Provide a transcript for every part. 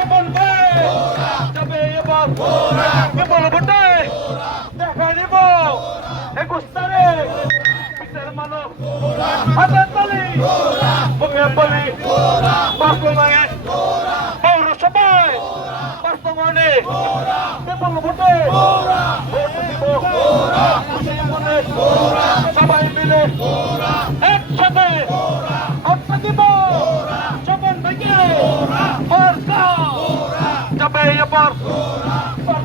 ইউসে চপন বে যাবে এবার। কেবল ভোটে। দেখা দিব। একুশ তারিখ। পিসের মানব। হাতের তালি ওকে বলি বাস্তবায়ন পৌরসভায়। বাস্তবায়নে। কেবল ভোটে। ভোট দিব। সবাই মিলে।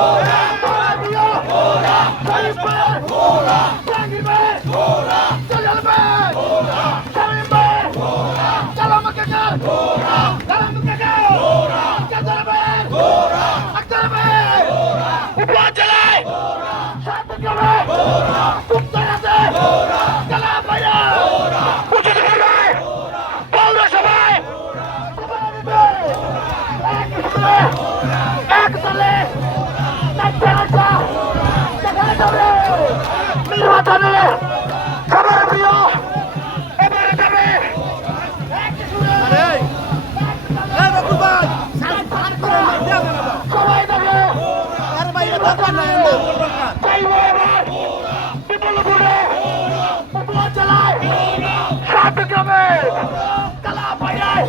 মুখে বলি নির্বাচনে সবার প্রিয়। এবারে যাবে। সবাই যাবে। চাইব এবার বিপুলপুরে উপজেলায় সাত গ্রামে কালাপাড়ায়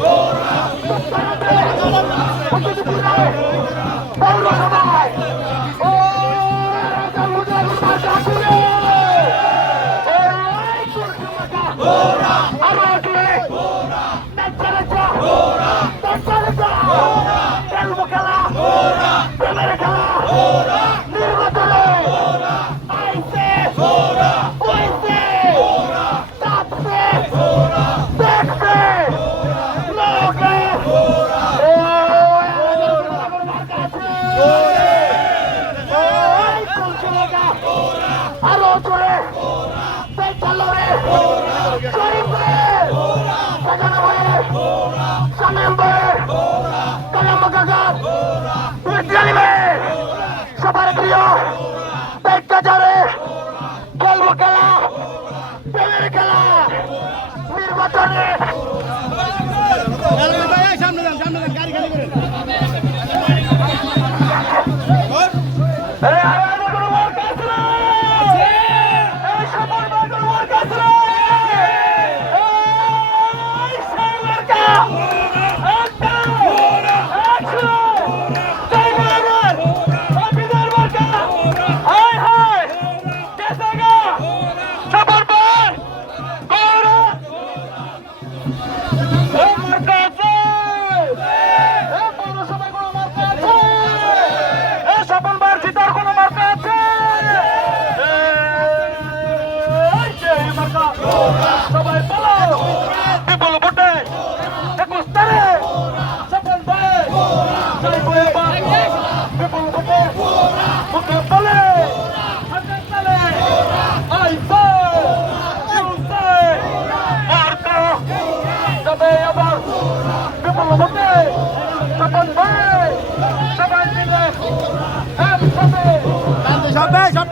পৌরসভায় খেলা প্রেমের খেলা নির্বাচনে আইসে ওইসে তাপসে দেখছে লোকে আরও জোরে পেছালোরে শরীফ সাজানো হয়ে ভাই কালাম কাকা ইসরায়েলি ভাই সবার প্রিয় পেটটা জোরে খেলব খেলা প্রেমের খেলা নির্বাচনে Vamos, হবে আবার বিপুল হবে সকল ভাই সবাই মিলে একসাথে সবাই সব